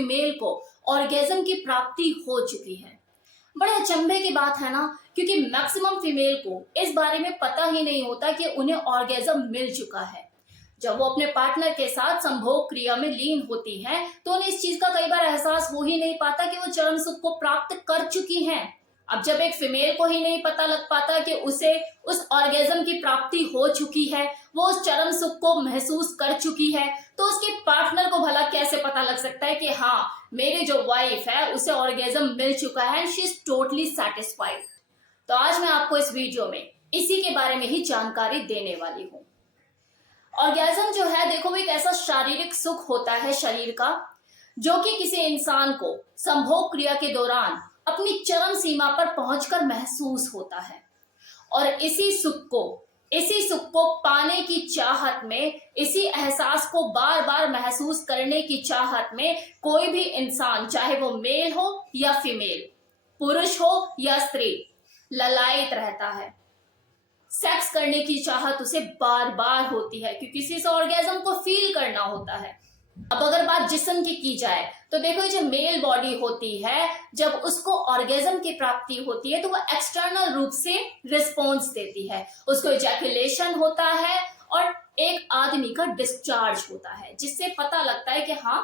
Female को orgasm की प्राप्ति हो चुकी है। बड़े अचंभे की बात है ना, क्योंकि मैक्सिमम फीमेल को इस बारे में पता ही नहीं होता कि उन्हें ऑर्गेज्म मिल चुका है। जब वो अपने पार्टनर के साथ संभोग क्रिया में लीन होती हैं, तो उन्हें इस चीज का कई बार एहसास हो ही नहीं पाता कि वो चरम सुख को प्राप्त कर चुकी हैं। अब जब एक फीमेल को ही नहीं पता लग पाता कि उसे उस ऑर्गेज्म की प्राप्ति हो चुकी है, वो उस चरम सुख को महसूस कर चुकी है, तो उसके पार्टनर को भला कैसे पता लग सकता है कि हाँ, मेरी जो वाइफ है उसे ऑर्गेज्म मिल चुका है, शी इज टोटली सेटिस्फाइड। तो आज मैं आपको इस वीडियो में इसी के बारे में ही जानकारी देने वाली हूँ। ऑर्गेज्म जो है, देखो, एक ऐसा शारीरिक सुख होता है शरीर का, जो कि किसी इंसान को संभोग क्रिया के दौरान अपनी चरम सीमा पर पहुंचकर महसूस होता है। और इसी सुख को पाने की चाहत में, इसी एहसास को बार बार महसूस करने की चाहत में कोई भी इंसान, चाहे वो मेल हो या फीमेल, पुरुष हो या स्त्री, ललायित रहता है। सेक्स करने की चाहत उसे बार बार होती है, क्योंकि इसी से ऑर्गेज्म को फील करना होता है। अब अगर बात जिस्म की जाए, तो देखो, जो मेल बॉडी होती है, जब उसको ऑर्गेज्म की प्राप्ति होती है तो वह एक्सटर्नल रूप से रिस्पॉन्स देती है। उसको इजैकुलेशन होता है और एक आदमी का डिस्चार्ज होता है, जिससे पता लगता है कि हाँ,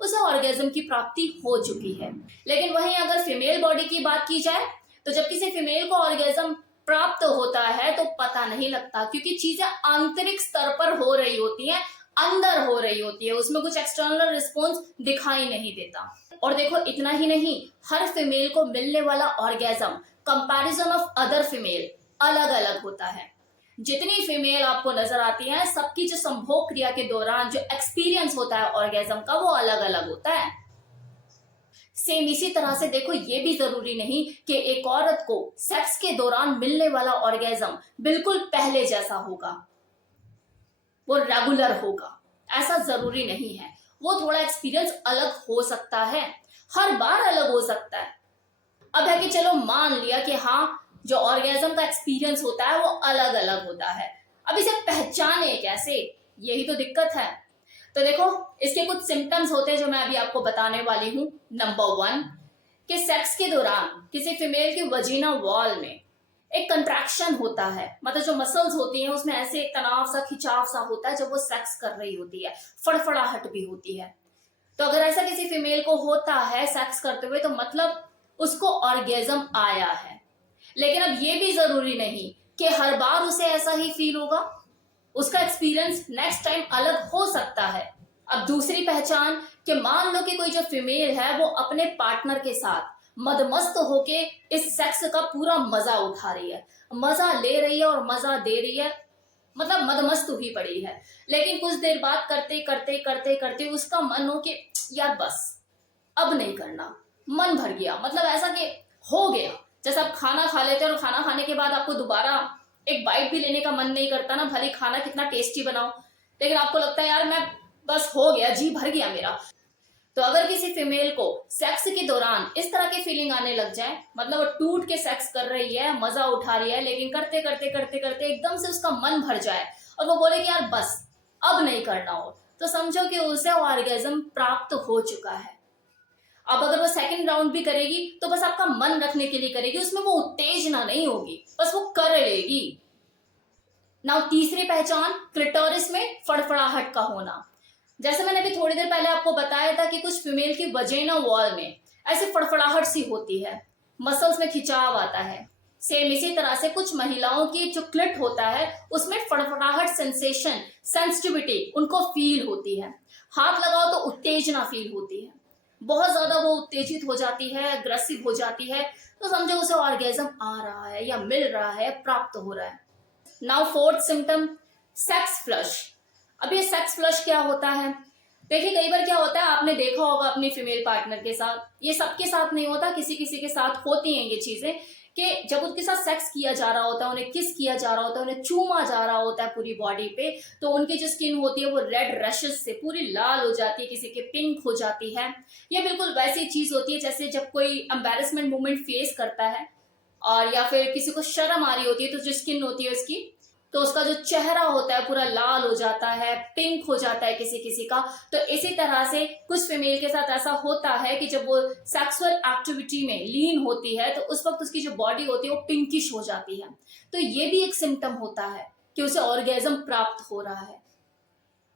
उसे ऑर्गेज्म की प्राप्ति हो चुकी है। लेकिन वहीं अगर फीमेल बॉडी की बात की जाए, तो जब किसी फीमेल को ऑर्गेज्म प्राप्त होता है तो पता नहीं लगता, क्योंकि चीजें आंतरिक स्तर पर हो रही होती हैं, अंदर हो रही होती है, उसमें कुछ एक्सटर्नल रिस्पॉन्स दिखाई नहीं देता। और देखो, इतना ही नहीं, हर फीमेल को मिलने वाला orgasm comparison of other female अलग अलग होता है। जितनी फीमेल आपको नजर आती है, सबकी जो संभोग क्रिया के दौरान जो एक्सपीरियंस होता है ऑर्गेज्म का, वो अलग अलग होता है। सेम इसी तरह से देखो, ये भी जरूरी नहीं कि एक औरत को सेक्स के दौरान मिलने वाला ऑर्गेज्म बिल्कुल पहले जैसा होगा, वो रेगुलर होगा, ऐसा जरूरी नहीं है। वो थोड़ा एक्सपीरियंस अलग हो सकता है, हर बार अलग हो सकता है। अब है कि चलो मान लिया कि हाँ, जो ऑर्गेज्म का एक्सपीरियंस होता है वो अलग अलग होता है। अब इसे पहचाने कैसे, यही तो दिक्कत है। तो देखो, इसके कुछ सिम्टम्स होते हैं जो मैं अभी आपको बताने वाली हूँ। नंबर 1, कि सेक्स के दौरान किसी फीमेल की वजीना वॉल में एक कंट्रैक्शन होता है, मतलब जो मसल्स होती हैं उसमें ऐसे एक तनाव सा, खिंचाव सा होता है जब वो सेक्स कर रही होती है, फड़फड़ाहट भी होती है। तो अगर ऐसा किसी फीमेल को होता है सेक्स करते हुए, तो मतलब उसको ऑर्गेज्म आया है। लेकिन अब ये भी जरूरी नहीं कि हर बार उसे ऐसा ही फील होगा, उसका एक्सपीरियंस नेक्स्ट टाइम अलग हो सकता है। अब दूसरी पहचान, कि मान लो कि कोई जो फीमेल है वो अपने पार्टनर के साथ मदमस्त होके इस सेक्स का पूरा मजा उठा रही है, मजा ले रही है और मजा दे रही है, मतलब मदमस्त हुई पड़ी है। लेकिन कुछ देर बाद करते करते करते करते उसका मन हो कि यार बस अब नहीं करना, मन भर गया, मतलब ऐसा कि हो गया। जैसे आप खाना खा लेते हैं और खाना खाने के बाद आपको दोबारा एक बाइट भी लेने का मन नहीं करता ना, भले खाना कितना टेस्टी बनाओ, लेकिन आपको लगता है यार मैं बस हो गया, जी भर गया मेरा। तो अगर किसी फीमेल को सेक्स के दौरान इस तरह की फीलिंग आने लग जाए, मतलब वो टूट के सेक्स कर रही है, मजा उठा रही है, लेकिन करते करते करते करते एकदम से उसका मन भर जाए और वो बोले कि यार बस अब नहीं करना हो, तो समझो कि उसे ऑर्गेज्म प्राप्त हो चुका है। अब अगर वो सेकंड राउंड भी करेगी तो बस आपका मन रखने के लिए करेगी, उसमें वो उत्तेजना नहीं होगी, बस वो कर लेगी। नाउ तीसरी पहचान, क्लिटोरिस में फड़फड़ाहट का होना। जैसे मैंने अभी थोड़ी देर पहले आपको बताया था कि कुछ फीमेल की वजाइना वॉल में ऐसी फड़फड़ाहट सी होती है, मसल्स में खिंचाव आता है। सेम इसी तरह से कुछ महिलाओं की जो क्लिट होता है उसमें फड़फड़ाहट, सेंसेशन, सेंसिटिविटी उनको फील होती है। हाथ लगाओ तो उत्तेजना फील होती है, बहुत ज्यादा वो उत्तेजित हो जाती है, अग्रेसिव हो जाती है, तो समझो उसे ऑर्गेज्म आ रहा है या मिल रहा है, प्राप्त हो रहा है। Now fourth symptom, sex flush. अब ये सेक्स फ्लश क्या होता है? देखिए, कई बार क्या होता है, आपने देखा होगा अपनी फीमेल पार्टनर के साथ, ये सबके साथ नहीं होता, किसी किसी के साथ होती हैं ये चीजें, कि जब उनके साथ सेक्स किया जा रहा होता है, उन्हें किस किया जा रहा होता है, उन्हें चूमा जा रहा होता है पूरी बॉडी पे, तो उनकी जो स्किन होती है वो रेड रैशेस से पूरी लाल हो जाती है, किसी के पिंक हो जाती है। ये बिल्कुल वैसी चीज होती है जैसे जब कोई एम्बैरेसमेंट मोमेंट फेस करता है और या फिर किसी को शर्म आ रही होती है, तो जो स्किन होती है उसकी तो उसका जो चेहरा होता है पूरा लाल हो जाता है, पिंक हो जाता है किसी किसी का। तो इसी तरह से कुछ फीमेल के साथ ऐसा होता है कि जब वो सेक्सुअल एक्टिविटी में लीन होती है तो उस वक्त उसकी जो बॉडी होती है वो पिंकिश हो जाती है। तो ये भी एक सिम्टम होता है कि उसे ऑर्गेज्म प्राप्त हो रहा है।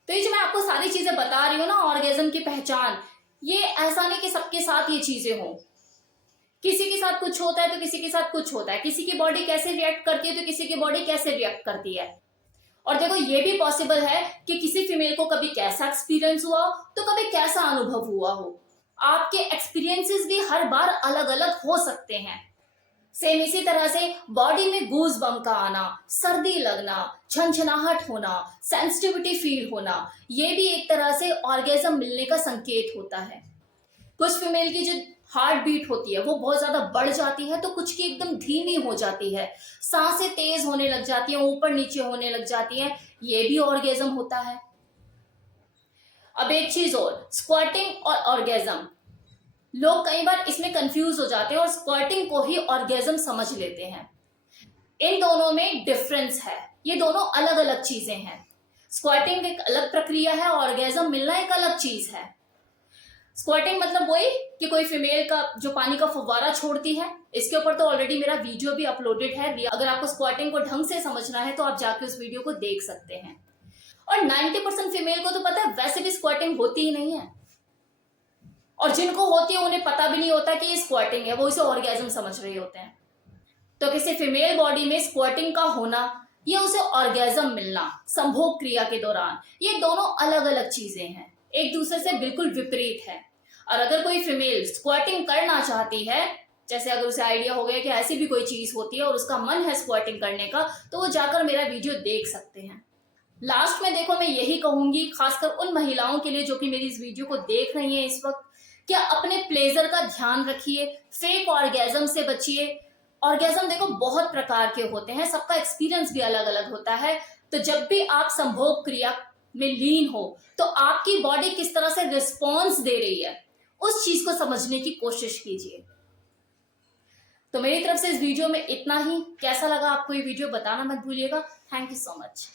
तो ये जो मैं आपको सारी चीजें बता रही हूँ ना, ऑर्गेज्म की पहचान, ये ऐसा नहीं कि सबके साथ ये चीजें हों। किसी के साथ कुछ होता है तो किसी के साथ कुछ होता है, किसी की बॉडी कैसे रिएक्ट करती है तो किसी की बॉडी कैसे रिएक्ट करती है। और देखो ये भी पॉसिबल है कि किसी फीमेल को कभी कैसा एक्सपीरियंस हुआ हो तो कभी कैसा अनुभव हुआ हो। आपके एक्सपीरियंसेस भी हर बार अलग अलग हो सकते हैं। सेम इसी तरह से बॉडी में गूज बम का आना, सर्दी लगना, छनछनाहट होना, सेंसिटिविटी फील होना, ये भी एक तरह से ऑर्गेज्म मिलने का संकेत होता है। कुछ फीमेल की जो हार्ट बीट होती है वो बहुत ज्यादा बढ़ जाती है तो कुछ की एकदम धीमी हो जाती है, सांसें तेज होने लग जाती है, ऊपर नीचे होने लग जाती है, ये भी ऑर्गेज्म होता है। अब एक चीज और, स्क्वाटिंग और ऑर्गेज्म, लोग कई बार इसमें कंफ्यूज हो जाते हैं और स्क्वाटिंग को ही ऑर्गेज्म समझ लेते हैं। इन दोनों में डिफरेंस है, ये दोनों अलग अलग चीजें हैं। स्क्वाटिंग एक अलग प्रक्रिया है, ऑर्गेज्म मिलना एक अलग चीज है। स्क्वाटिंग मतलब वही कि कोई फीमेल का जो पानी का फव्वारा छोड़ती है, इसके ऊपर तो ऑलरेडी मेरा वीडियो भी अपलोडेड है। अगर आपको स्क्वाटिंग को ढंग से समझना है तो आप जाके उस वीडियो को देख सकते हैं। और 90% फीमेल को तो पता है वैसे भी स्क्वाटिंग होती ही नहीं है, और जिनको होती है उन्हें पता भी नहीं होता कि ये स्क्वाटिंग है, वो इसे ऑर्गेज्म समझ रहे होते हैं। तो किसी फीमेल बॉडी में स्क्वाटिंग का होना या उसे ऑर्गेज्म मिलना संभोग क्रिया के दौरान, ये दोनों अलग अलग चीजें हैं, एक दूसरे से बिल्कुल विपरीत है। और अगर कोई फीमेल स्क्वाटिंग करना चाहती है, जैसे अगर उसे आइडिया हो गया कि ऐसी भी कोई चीज होती है और उसका मन है स्क्वाटिंग करने का, तो वो जाकर मेरा वीडियो देख सकते हैं। लास्ट में देखो मैं यही कहूंगी खासकर उन महिलाओं के लिए जो कि मेरी इस वीडियो को देख रही हैं इस वक्त, क्या अपने प्लेजर का ध्यान रखिए, फेक ऑर्गेज्म से बचिए। ऑर्गेज्म देखो बहुत प्रकार के होते हैं, सबका एक्सपीरियंस भी अलग अलग होता है। तो जब भी आप संभोग क्रिया में लीन हो तो आपकी बॉडी किस तरह से रिस्पॉन्स दे रही है, उस चीज को समझने की कोशिश कीजिए। तो मेरी तरफ से इस वीडियो में इतना ही। कैसा लगा आपको ये वीडियो बताना मत भूलिएगा। Thank you so much.